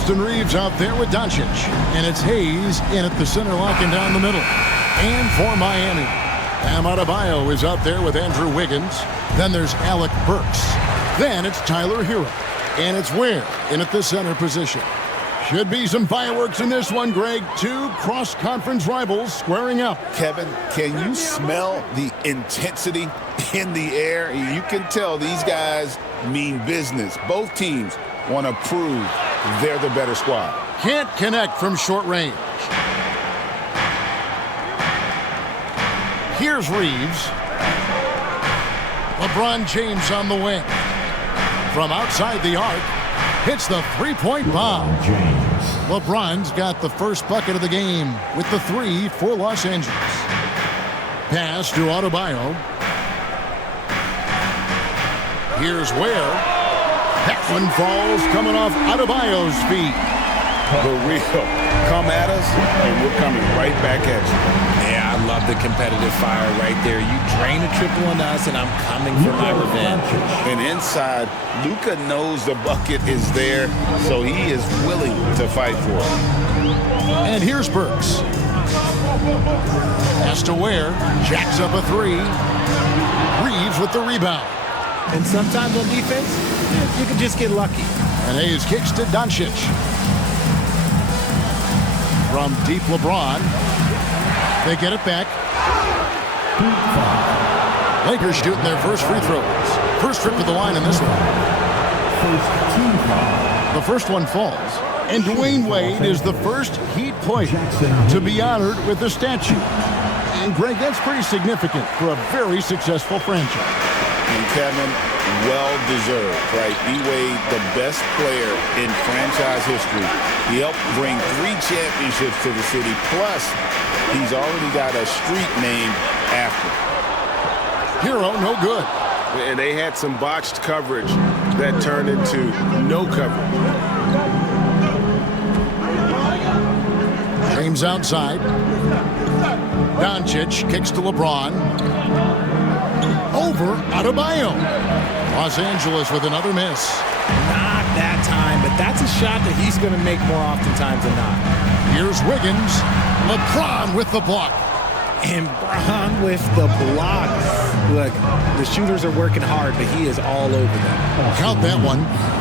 Austin Reeves out there with Doncic. And it's Hayes in at the center, locking down the middle. And for Miami, Bam Adebayo is out there with Andrew Wiggins. Then there's Alec Burks. Then it's Tyler Hero. And it's Ware in at the center position. Should be some fireworks in this one, Greg. Two cross-conference rivals squaring up. Kevin, can you smell the intensity in the air? You can tell these guys mean business. Both teams want to prove they're the better squad. Can't connect from short range. Here's Reeves. LeBron James on the wing. From outside the arc, hits the three-point bomb. LeBron's got the first bucket of the game with the three for Los Angeles. Pass to Adebayo. Here's Ware. That one falls coming off Adebayo's feet. The real come at us, and we're coming right back at you. Yeah, I love the competitive fire right there. You drain a triple on us, and I'm coming for my revenge. And inside, Luka knows the bucket is there, so he is willing to fight for it. And here's Burks. Has to Ware, jacks up a three. Reeves with the rebound. And sometimes on defense, you can just get lucky. And Hayes kicks to Doncic. From deep LeBron. They get it back. Lakers shooting their first free throws. First trip to the line in this one. The first one falls. And Dwayne Wade is the first Heat player to be honored with a statue. And Greg, that's pretty significant for a very successful franchise. And Kevin, well-deserved, right? D-Wade, the best player in franchise history. He helped bring 3 championships to the city. Plus, he's already got a street named after him. Hero, no good. And they had some botched coverage that turned into no coverage. James outside. Doncic kicks to LeBron. Over Adebayo. Los Angeles with another miss. Not that time, but that's a shot that he's going to make more oftentimes than not. Here's Wiggins. LeBron with the block. And Bron with the block. Look, the shooters are working hard, but he is all over them. Count that one.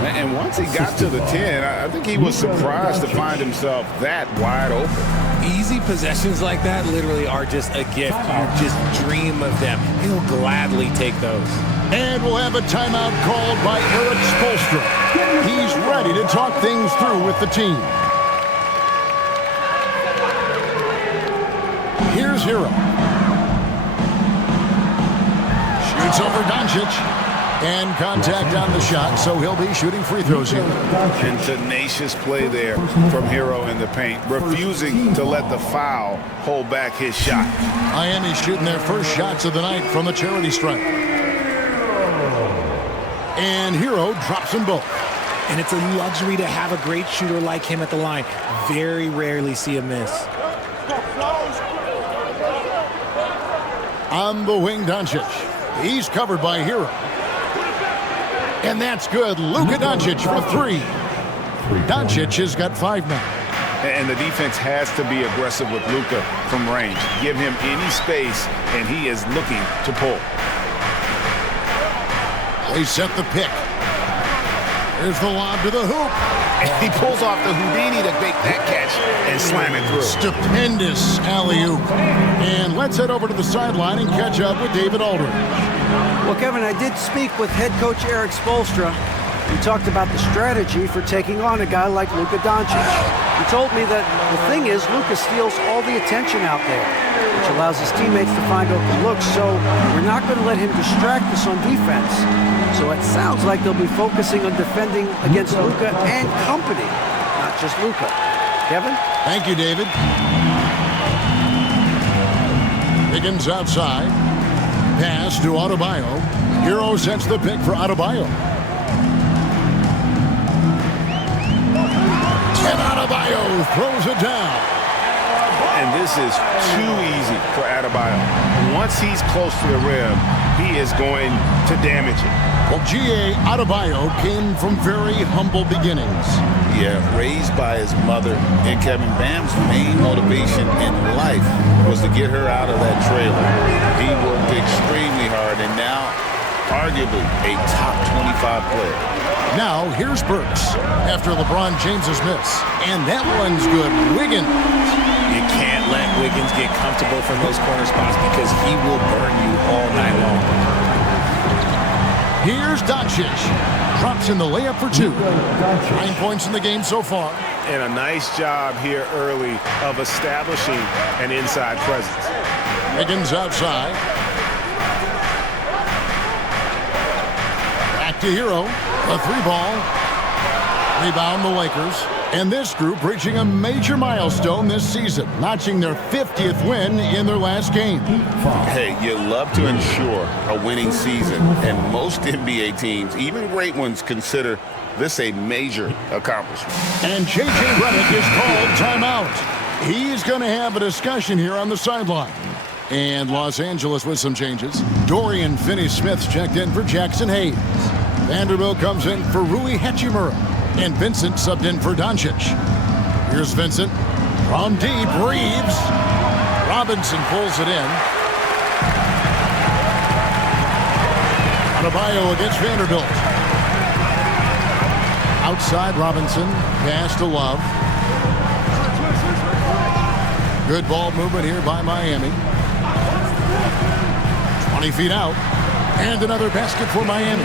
And once he got to the 10, I think he was surprised to find himself that wide open. Easy possessions like that literally are just a gift. You just dream of them. He'll gladly take those. And we'll have a timeout called by Erik Spoelstra. He's ready to talk things through with the team. Here's Hero. Shoots over Doncic. And contact on the shot, so he'll be shooting free throws here. And tenacious play there from Hero in the paint, refusing to let the foul hold back his shot. Miami shooting their first shots of the night from the charity stripe. And Hero drops them both. And it's a luxury to have a great shooter like him at the line. Very rarely see a miss. On the wing, Doncic. He's covered by Hero. And that's good. Luka Doncic for 3. Doncic has got 5 now. And the defense has to be aggressive with Luka from range. Give him any space, and he is looking to pull. They set the pick. Here's the lob to the hoop. And he pulls off the Houdini to make that catch and slam it through. Stupendous alley-oop. And let's head over to the sideline and catch up with David Aldridge. Well, Kevin, I did speak with head coach Erik Spoelstra. We talked about the strategy for taking on a guy like Luka Doncic. He told me that the thing is Luka steals all the attention out there, which allows his teammates to find open looks, so we're not going to let him distract us on defense. So it sounds like they'll be focusing on defending against Luka and company, not just Luka. Kevin? Thank you, David. Higgins outside. Pass to Adebayo. Hero sets the pick for Adebayo. And Adebayo throws it down. And this is too easy for Adebayo. Once he's close to the rim, he is going to damage it. Well, G.A. Adebayo came from very humble beginnings. Yeah, raised by his mother. And Kevin Bam's main motivation in life was to get her out of that trailer. He worked extremely hard and now arguably a top 25 player. Now, here's Burks after LeBron James's miss. And that one's good. Wiggins. You can't let Wiggins get comfortable from those corner spots because he will burn you all night long. Here's Doncic. Drops in the layup for 2. 9 points in the game so far. And a nice job here early of establishing an inside presence. Wiggins outside. Back to Hero. A 3-ball. Rebound the Lakers. And this group reaching a major milestone this season, notching their 50th win in their last game. Hey, you love to ensure a winning season, and most NBA teams, even great ones, consider this a major accomplishment. And J.J. Redick is called timeout. He's going to have a discussion here on the sideline. And Los Angeles with some changes. Dorian Finney-Smith's checked in for Jackson Hayes. Vanderbilt comes in for Rui Hachimura. And Vincent subbed in for Doncic. Here's Vincent. From deep, Reeves. Robinson pulls it in. Adebayo against Vanderbilt. Outside Robinson. Pass to Love. Good ball movement here by Miami. 20 feet out. And another basket for Miami.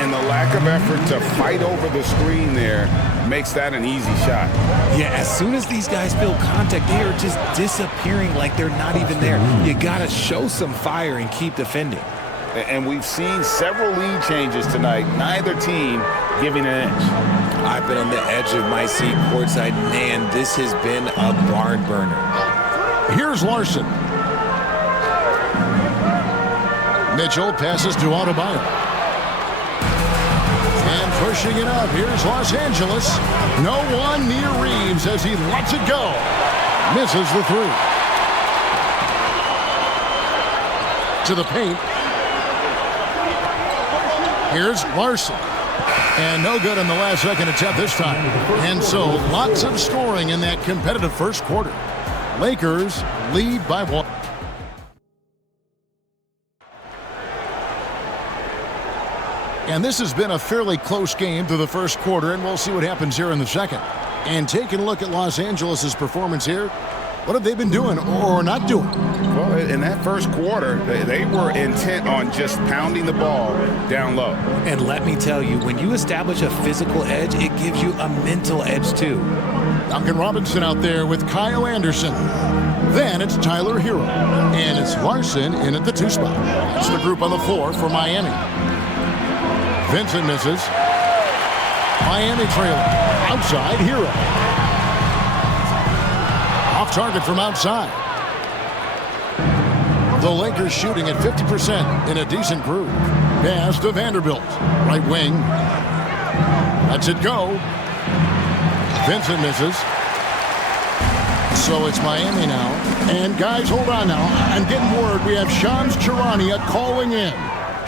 And the lack of effort to fight over the screen there makes that an easy shot. Yeah, as soon as these guys feel contact, they are just disappearing like they're not even there. You got to show some fire and keep defending. And we've seen several lead changes tonight, neither team giving an inch. I've been on the edge of my seat courtside. Man, this has been a barn burner. Here's Larson. Mitchell passes to Adebayo. And pushing it up. Here's Los Angeles. No one near Reeves as he lets it go. Misses the 3. To the paint. Here's Larson. And no good in the last second attempt this time. And so lots of scoring in that competitive first quarter. Lakers lead by 1. And this has been a fairly close game through the first quarter, and we'll see what happens here in the second. And taking a look at Los Angeles' performance here, what have they been doing or not doing? Well, in that first quarter, they were intent on just pounding the ball down low. And let me tell you, when you establish a physical edge, it gives you a mental edge too. Duncan Robinson out there with Kyle Anderson. Then it's Tyler Hero. And it's Larson in at the 2 spot. That's the group on the floor for Miami. Vincent misses. Miami trailing. Outside, Hero. Off target from outside. The Lakers shooting at 50% in a decent groove. Pass to Vanderbilt. Right wing. Lets it go. Vincent misses. So it's Miami now. And guys, hold on now. I'm getting word we have Shams Charania calling in.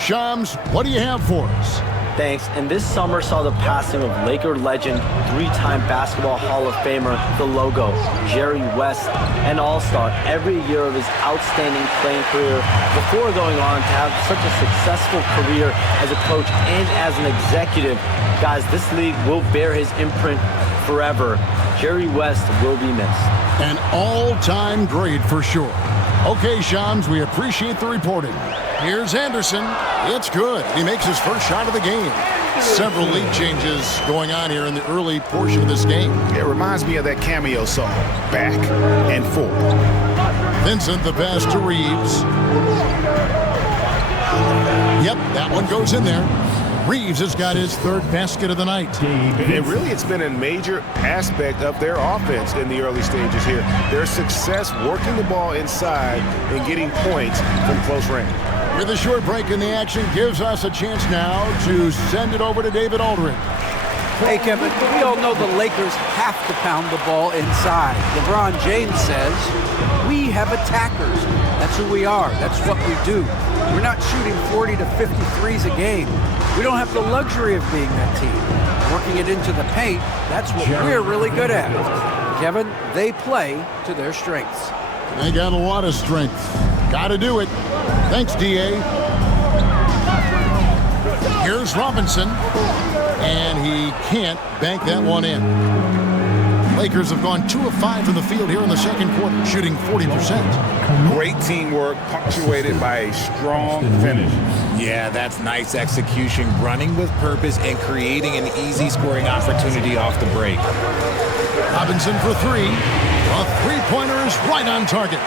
Shams, what do you have for us? Thanks. And this summer saw the passing of Laker legend, 3-time basketball Hall of Famer, the logo, Jerry West, an all-star every year of his outstanding playing career before going on to have such a successful career as a coach and as an executive. Guys, this league will bear his imprint forever. Jerry West will be missed. An all-time great for sure. Okay, Shams, we appreciate the reporting. Here's Anderson. It's good. He makes his first shot of the game. Several lead changes going on here in the early portion of this game. It reminds me of that cameo song, Back and Forth. Vincent, the pass to Reeves. Yep, that one goes in there. Reeves has got his 3rd basket of the night. And really, it's been a major aspect of their offense in the early stages here. Their success working the ball inside and getting points from close range. With a short break in the action, gives us a chance now to send it over to David Aldridge. Hey, Kevin, we all know the Lakers have to pound the ball inside. LeBron James says, we have attackers. That's who we are. That's what we do. We're not shooting 40 to 50 threes a game. We don't have the luxury of being that team. Working it into the paint, that's what we're really good at. Kevin, they play to their strengths. They got a lot of strength. Got to do it. Thanks, D.A. Here's Robinson, and he can't bank that one in. Lakers have gone 2 of 5 from the field here in the second quarter, shooting 40%. Great teamwork, punctuated by a strong finish. Yeah, that's nice execution, running with purpose and creating an easy scoring opportunity off the break. Robinson for 3. A three-pointer is right on target.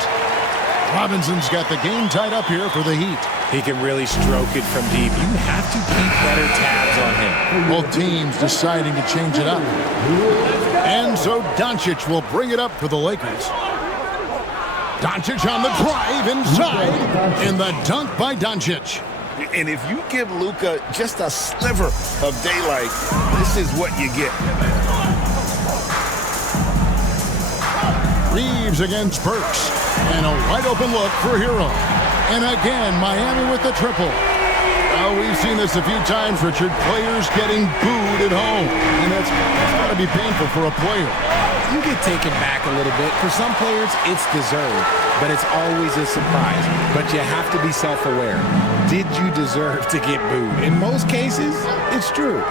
Robinson's got the game tied up here for the Heat. He can really stroke it from deep. You have to keep better tabs on him. Both teams deciding to change it up. And so Doncic will bring it up for the Lakers. Doncic on the drive inside, and the dunk by Doncic. And if you give Luka just a sliver of daylight, this is what you get. Reeves against Burks, and a wide open look for Hero. And again, Miami with the triple. Well, we've seen this a few times, Richard. Players getting booed at home, and that's got to be painful for a player. You get taken back a little bit. For some players, it's deserved, but it's always a surprise. But you have to be self-aware. Did you deserve to get booed? In most cases, it's true.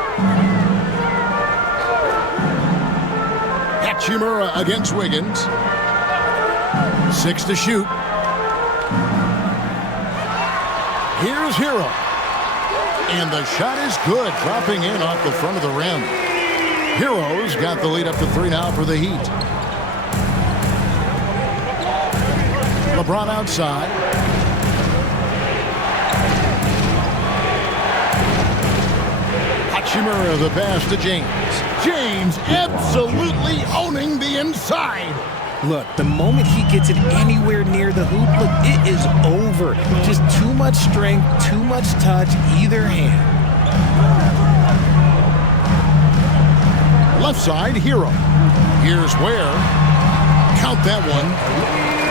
Hachimura against Wiggins. 6 to shoot. Here's Hero. And the shot is good, dropping in off the front of the rim. Hero's got the lead up to 3 now for the Heat. LeBron outside. Hachimura the pass to James. James absolutely owning the inside. Look, the moment he gets it anywhere near the hoop, look, it is over. Just too much strength, too much touch, either hand. Left side, Hero. Here's Ware. Count that one.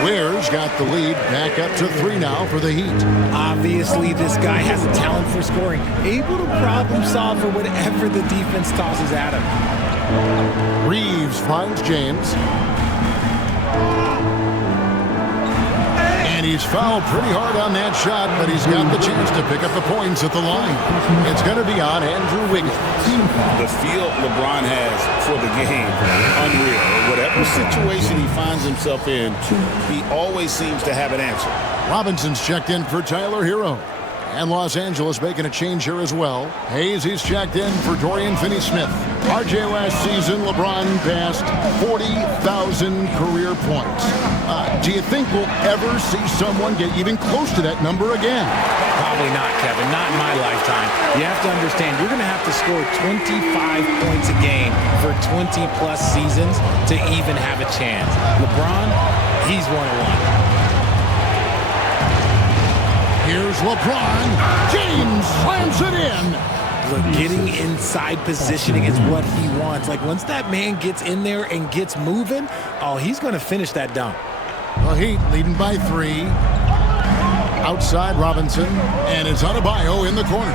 Ware's got the lead back up to 3 now for the Heat. Obviously, this guy has a talent for scoring, able to problem solve for whatever the defense tosses at him. Reeves finds James. And he's fouled pretty hard on that shot, but he's got the chance to pick up the points at the line. It's going to be on Andrew Wiggins. The feel LeBron has for the game, unreal. Whatever situation he finds himself in, he always seems to have an answer. Robinson's checked in for Tyler Hero. And Los Angeles making a change here as well. Hayes, he's checked in for Dorian Finney-Smith. RJ last season, LeBron passed 40,000 career points. Do you think we'll ever see someone get even close to that number again? Probably not, Kevin. Not in my lifetime. You have to understand, you're going to have to score 25 points a game for 20-plus seasons to even have a chance. LeBron, he's one-on-one. Here's LeBron. James slams it in. Look, getting inside positioning is what he wants. Like, once that man gets in there and gets moving, oh, he's going to finish that dunk. The Heat leading by 3. Outside Robinson, and it's Adebayo in the corner.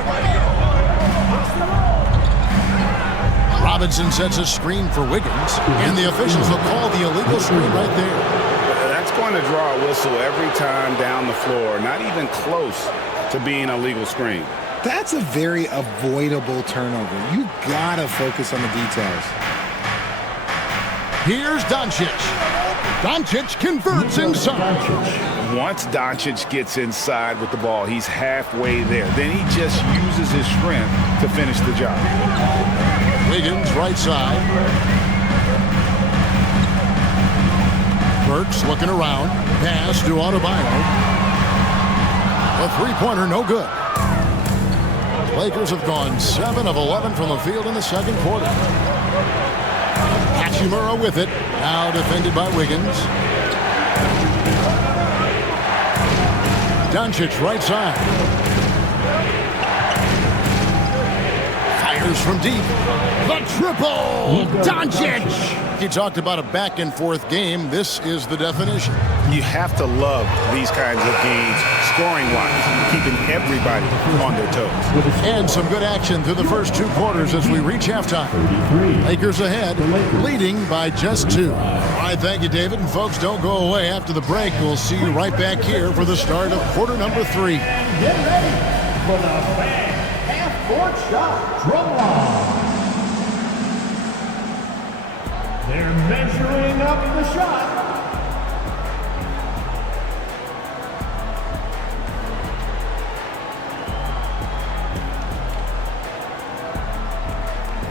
Robinson sets a screen for Wiggins, and the officials will call the illegal screen right there. That's going to draw a whistle every time down the floor, not even close to being a legal screen. That's a very avoidable turnover. You gotta focus on the details. Here's Doncic. Doncic converts inside. Once Doncic gets inside with the ball, he's halfway there. Then he just uses his strength to finish the job. Wiggins right side. Burks looking around. Pass to Adebayo. A three-pointer, no good. Lakers have gone 7 of 11 from the field in the second quarter. Hachimura with it. Now defended by Wiggins. Doncic right side. Fires from deep. The triple! Doncic! He talked about a back-and-forth game. This is the definition. You have to love these kinds of games, scoring-wise, keeping everybody on their toes. And some good action through the first 2 quarters as we reach halftime. Lakers ahead, leading by just 2. All right, thank you, David. And folks, don't go away after the break. We'll see you right back here for the start of quarter number 3. Get ready for the half-court shot drum line. They're measuring up the shot.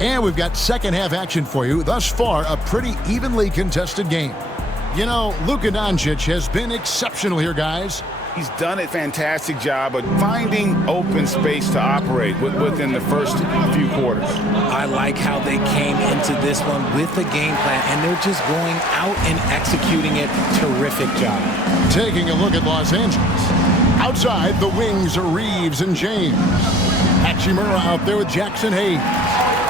And we've got second half action for you. Thus far, a pretty evenly contested game. You know, Luka Doncic has been exceptional here, guys. He's done a fantastic job of finding open space to operate within the first few quarters. I like how they came into this one with a game plan, and they're just going out and executing it. Terrific job. Taking a look at Los Angeles. Outside, the wings are Reeves and James. Hachimura out there with Jackson Hayes.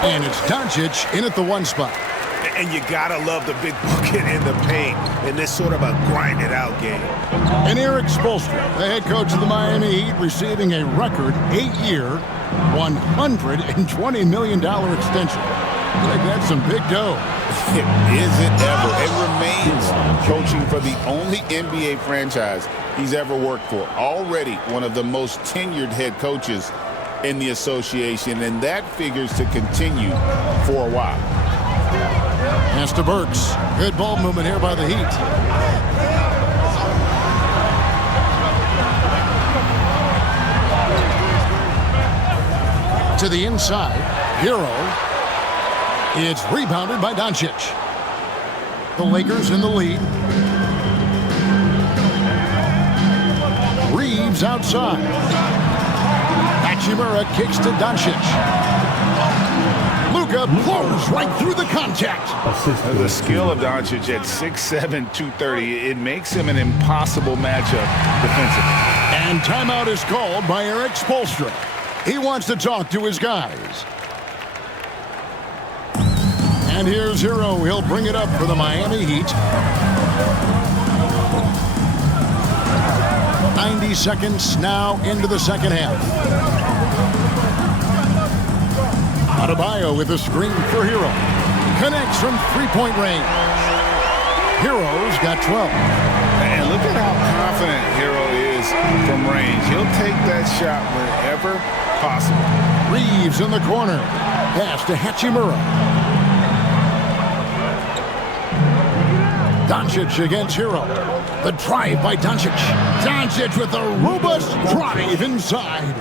And it's Doncic in at the 1 spot. And you gotta love the big bucket in the paint in this sort of a grinded-out game. And Eric Spoelstra, the head coach of the Miami Heat, receiving a record 8-year, $120 million extension. I think that's some big dough. Is it ever? It remains coaching for the only NBA franchise he's ever worked for. Already one of the most tenured head coaches in the association, and that figures to continue for a while. Pass to Burks. Good ball movement here by the Heat. To the inside. Hero. It's rebounded by Doncic. The Lakers in the lead. Reeves outside. Hachimura kicks to Doncic. Luka blows right through the contact. The skill of Doncic at 6'7", 230, it makes him an impossible matchup defensively. And timeout is called by Eric Spoelstra. He wants to talk to his guys. And here's Hero. He'll bring it up for the Miami Heat. 90 seconds now into the second half. Adebayo with a screen for Hero. Connects from three-point range. Hero's got 12. And look at how confident Hero is from range. He'll take that shot whenever possible. Reeves in the corner. Pass to Hachimura. Doncic against Hero. The drive by Doncic. Doncic with a robust drive inside.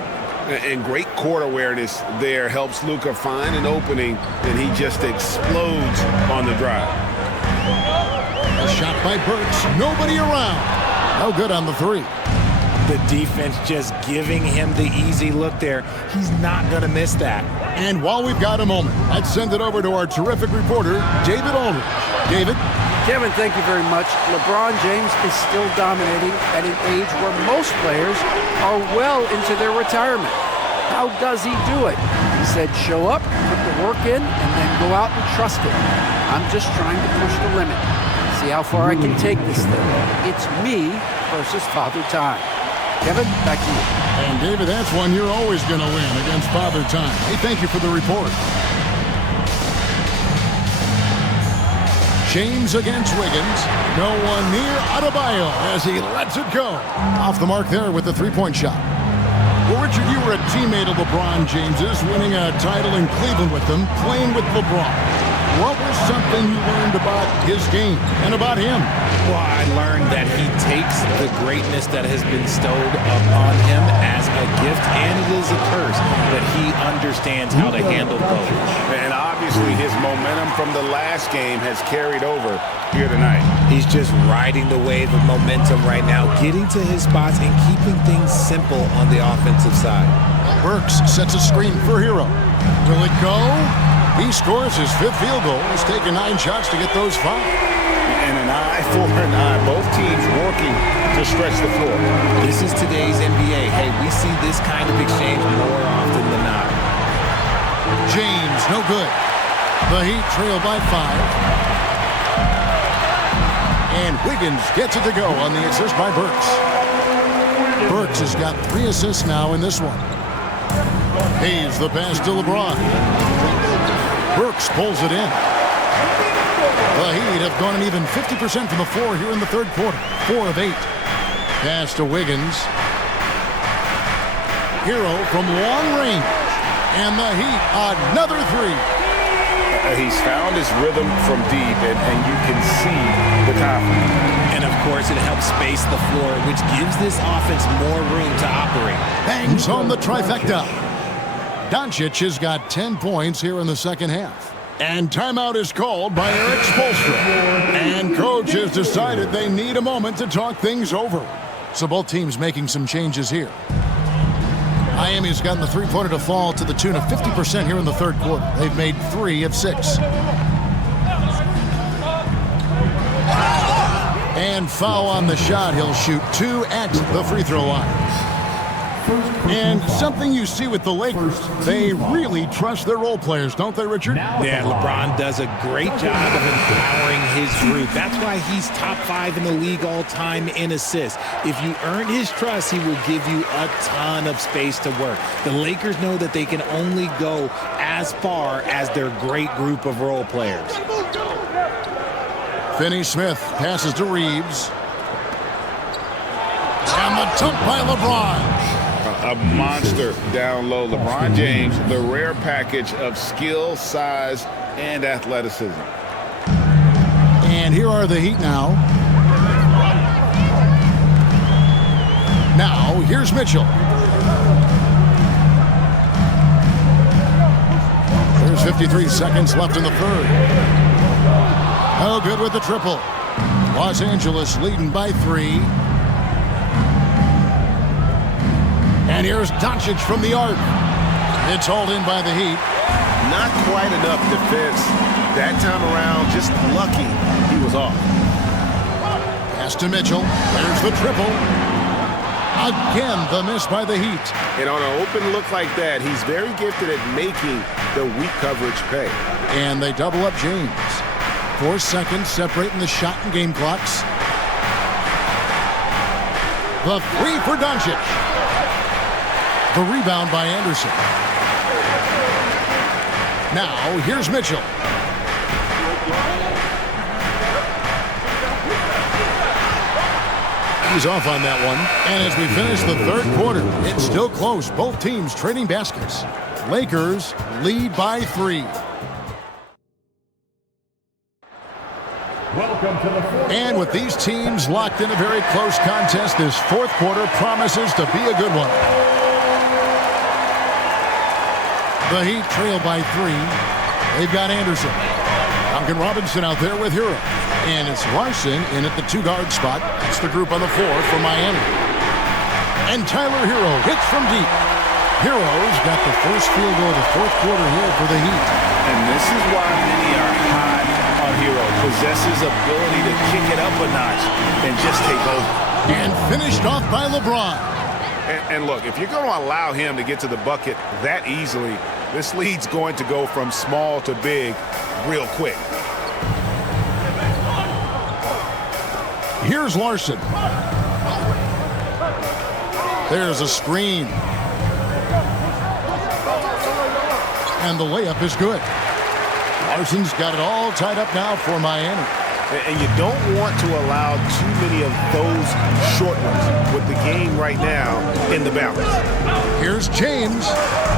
And great court awareness there helps Luka find an opening, and he just explodes on the drive. A shot by Burks. Nobody around. No good on the 3. The defense just giving him the easy look there. He's not going to miss that. And while we've got a moment, let's send it over to our terrific reporter, David Aldridge. David? Kevin, thank you very much. LeBron James is still dominating at an age where most players are well into their retirement. How does he do it? He said, show up, put the work in, and then go out and trust it. I'm just trying to push the limit. See how far I can take this thing. It's me versus Father Time. Kevin, back to you. And David, that's one you're always going to win against Father Time. Hey, thank you for the report. James against Wiggins. No one near Adebayo as he lets it go. Off the mark there with the three-point shot. Well, Richard, you were a teammate of LeBron James's, winning a title in Cleveland with them, playing with LeBron. What was something you learned about his game and about him? Well, I learned that he takes the greatness that has been bestowed upon him as a gift, and it is a curse, that he understands how to handle both. And obviously his momentum from the last game has carried over here tonight. He's just riding the wave of momentum right now, getting to his spots and keeping things simple on the offensive side. Burks sets a screen for Hero. Will it go? He scores his 5th field goal. He's taken 9 shots to get those 5. And an eye for an eye. Both teams working to stretch the floor. This is today's NBA. Hey, we see this kind of exchange more often than not. James, no good. The Heat trail by 5. And Wiggins gets it to go on the assist by Burks. Burks has got 3 assists now in this one. Hayes the pass to LeBron. Burks pulls it in. The Heat have gone an even 50% from the floor here in the third quarter. 4 of 8. Pass to Wiggins. Hero from long range. And the Heat, another 3. He's found his rhythm from deep, and you can see the confidence. And, of course, it helps space the floor, which gives this offense more room to operate. Bangs home the trifecta. Doncic has got 10 points here in the second half. And timeout is called by Erik Spoelstra. And coach has decided they need a moment to talk things over. So both teams making some changes here. Miami's gotten the three-pointer to fall to the tune of 50% here in the third quarter. They've made 3 of 6. And foul on the shot. He'll shoot 2 at the free throw line. And something you see with the Lakers, they really trust their role players, don't they, Richard? Yeah, LeBron does a great job of empowering his group. That's why he's top 5 in the league all time in assists. If you earn his trust, he will give you a ton of space to work. The Lakers know that they can only go as far as their great group of role players. Finney-Smith passes to Reeves. And the dunk by LeBron. A monster down low. LeBron James, the rare package of skill, size, and athleticism. And here are the Heat now. Now, here's Mitchell. There's 53 seconds left in the third. Oh, good with the triple. Los Angeles leading by 3. And here's Doncic from the arc. It's hauled in by the Heat. Not quite enough defense that time around. Just lucky he was off. Pass to Mitchell. There's the triple. Again, the miss by the Heat. And on an open look like that, he's very gifted at making the weak coverage pay. And they double up James. 4 seconds separating the shot and game clocks. The 3 for Doncic. The rebound by Anderson. Now, here's Mitchell. He's off on that one. And as we finish the third quarter, it's still close. Both teams trading baskets. Lakers lead by 3. And with these teams locked in a very close contest, this fourth quarter promises to be a good one. The Heat trail by 3. They've got Anderson. Duncan Robinson out there with Hero. And it's Larson in at the 2-guard spot. It's the group on the floor for Miami. And Tyler Hero hits from deep. Hero's got the first field goal of the fourth quarter here for the Heat. And this is why many are high on Hero. Possesses ability to kick it up a notch and just take over. And finished off by LeBron. And look, if you're going to allow him to get to the bucket that easily, this lead's going to go from small to big real quick. Here's Larson. There's a screen. And the layup is good. Larson's got it all tied up now for Miami. And you don't want to allow too many of those short ones with the game right now in the balance. Here's James.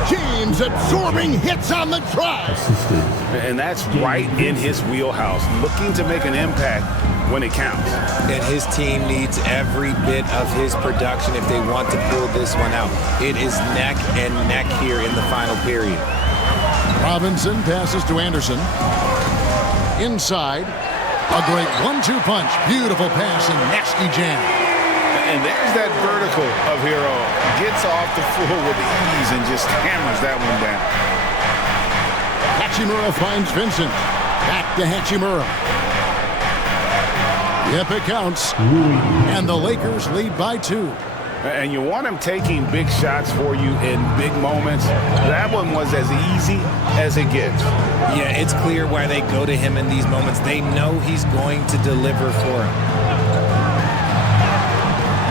James absorbing hits on the drive. And that's right in his wheelhouse, looking to make an impact when it counts. And his team needs every bit of his production if they want to pull this one out. It is neck and neck here in the final period. Robinson passes to Anderson. Inside. A great 1-2 punch. Beautiful pass and nasty jam. And there's that vertical of Hero. Gets off the floor with ease and just hammers that one down. Hachimura finds Vincent. Back to Hachimura. Yep, it counts. And the Lakers lead by 2. And you want him taking big shots for you in big moments. That one was as easy as it gets. Yeah, it's clear why they go to him in these moments. They know he's going to deliver for them.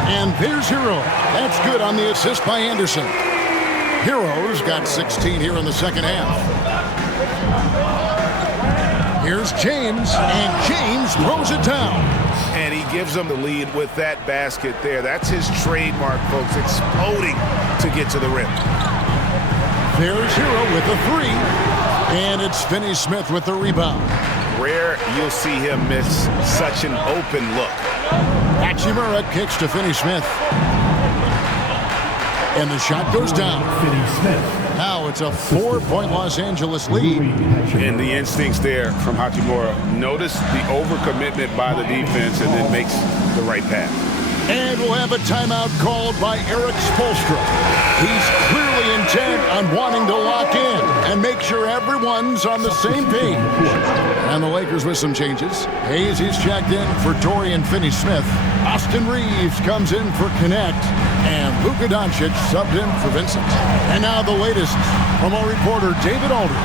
And there's Hero. That's good on the assist by Anderson. Hero's got 16 here in the second half. Here's James, and James throws it down. And he gives them the lead with that basket there. That's his trademark, folks, exploding to get to the rim. There's Hero with the three, and it's Finney-Smith with the rebound. Rare you'll see him miss such an open look. Hachimura kicks to Finney-Smith. And the shot goes down. Now it's a 4-point Los Angeles lead. And the instincts there from Hachimura. Notice the overcommitment by the defense and then makes the right pass. And we'll have a timeout called by Erik Spoelstra. He's clearly intent on wanting to lock in and make sure everyone's on the same page. And the Lakers with some changes. Hayes, he's checked in for Dorian Finney-Smith. Austin Reeves comes in for Connect. And Luka Doncic subbed in for Vincent. And now the latest from our reporter, David Alder.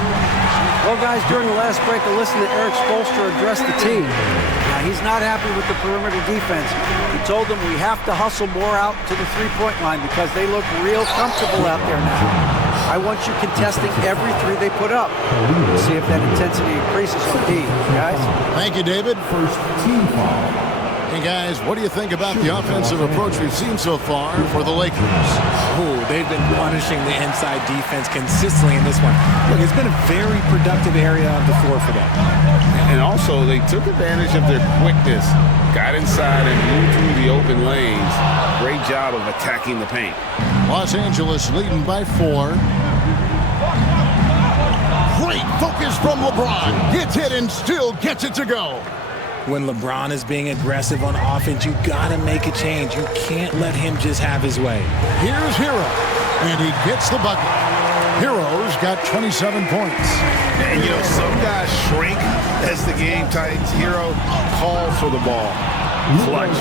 Well, guys, during the last break, I listened to Erik Spoelstra address the team. Now, he's not happy with the perimeter defense. He told them we have to hustle more out to the three-point line because they look real comfortable out there now. I want you contesting every three they put up. We'll see if that intensity increases on D, guys. Thank you, David. First team foul. Hey, guys, what do you think about the offensive approach we've seen so far for the Lakers? Oh, they've been punishing the inside defense consistently in this one. Look, it's been a very productive area of the floor for them. And also, they took advantage of their quickness, got inside and moved through the open lanes. Great job of attacking the paint. Los Angeles leading by 4. Great focus from LeBron. Gets hit and still gets it to go. When LeBron is being aggressive on offense, you gotta make a change. You can't let him just have his way. Here's Hero, and he gets the bucket. Hero's got 27 points. And, you know, some guys shrink as the game tightens. Hero calls for the ball. Clutch.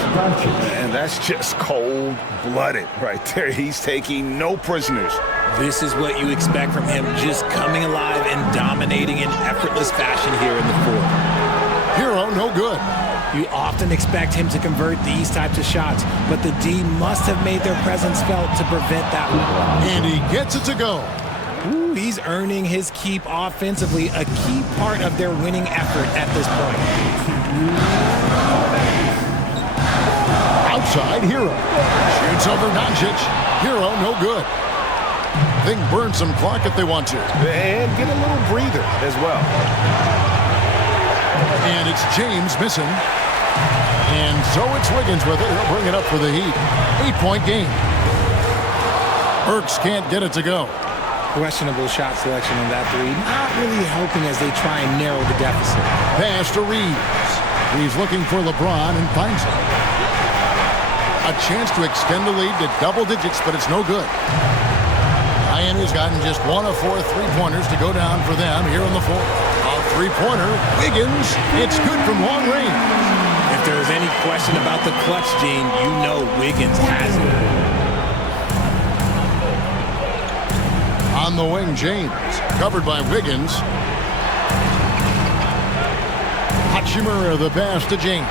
And that's just cold-blooded right there. He's taking no prisoners. This is what you expect from him, just coming alive and dominating in effortless fashion here in the fourth. Hero, no good. You often expect him to convert these types of shots, but the D must have made their presence felt to prevent that one. And he gets it to go. Ooh, he's earning his keep offensively, a key part of their winning effort at this point. Outside, Hero. Shoots over Doncic. Hero, no good. They can burn some clock if they want to. And get a little breather as well. And it's James missing. And so it's Wiggins with it. He'll bring it up for the Heat. 8-point game. Burks can't get it to go. Questionable shot selection on that three. Not really helping as they try and narrow the deficit. Pass to Reeves. He's looking for LeBron and finds him. A chance to extend the lead to double digits, but it's no good. Miami's gotten just 1 of 4 three-pointers to go down for them here in the fourth. A three-pointer, Wiggins, it's good from long range. If there's any question about the clutch gene, you know Wiggins has it. On the wing, James, covered by Wiggins. Hachimura, the pass to James.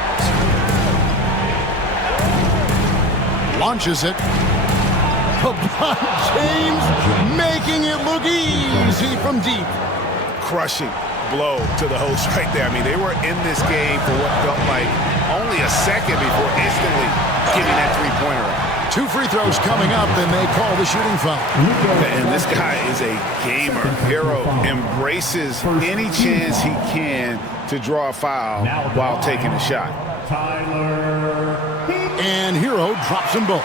Launches it. LeBron James making it look easy from deep. Crushing blow to the host right there. I mean, they were in this game for what felt like only a second before instantly getting that three-pointer up. 2 free throws coming up, and they call the shooting foul. And this guy is a gamer. Hero embraces any chance he can to draw a foul while taking a shot. And Hero drops them both.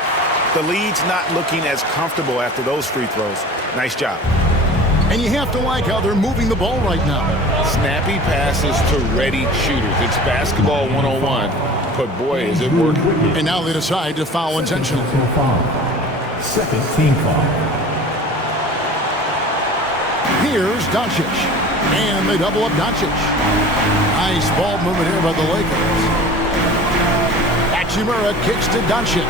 The lead's not looking as comfortable after those free throws. Nice job. And you have to like how they're moving the ball right now. Snappy passes to ready shooters. It's basketball 101, but boy, is it working. And now they decide to foul intentionally. Second team foul. Here's Doncic. And they double up Doncic. Nice ball movement here by the Lakers. Hachimura kicks to Doncic.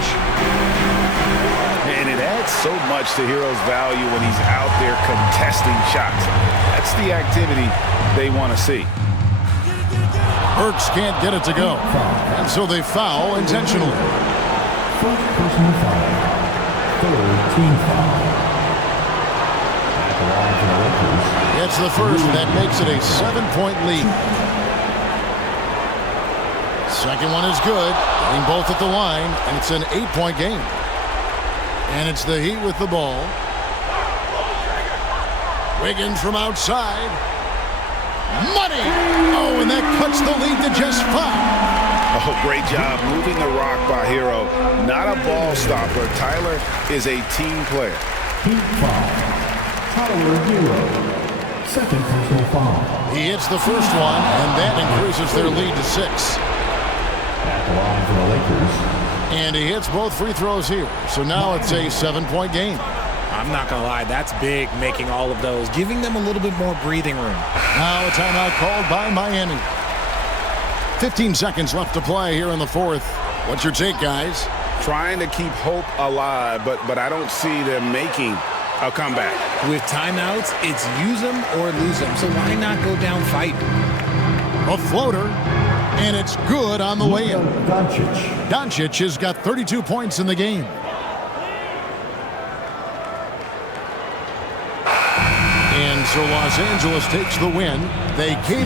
And it adds so much to Hero's value when he's out there contesting shots. That's the activity they want to see. Burks can't get it to go. And so they foul intentionally. First personal foul. Third team foul. At the line for the Lakers. It's the first. That makes it a 7-point lead. Second one is good. Getting both at the line, and it's an 8-point game. And it's the Heat with the ball. Wiggins from outside. Money! Oh, and that cuts the lead to just 5. Oh, great job moving the rock by Hero. Not a ball stopper. Tyler is a team player. Heat foul. Tyler Hero. Second personal foul. He hits the first one, and that increases their lead to 6. At the line for the Lakers. And he hits both free throws here. So now it's a 7-point game. I'm not going to lie, that's big, making all of those, giving them a little bit more breathing room. Now a timeout called by Miami. 15 seconds left to play here in the fourth. What's your take, guys? Trying to keep hope alive, but I don't see them making a comeback. With timeouts, it's use them or lose them, so why not go down fighting? A floater, and it's good on the way in. Doncic. Doncic has got 32 points in the game. And so Los Angeles takes the win. They came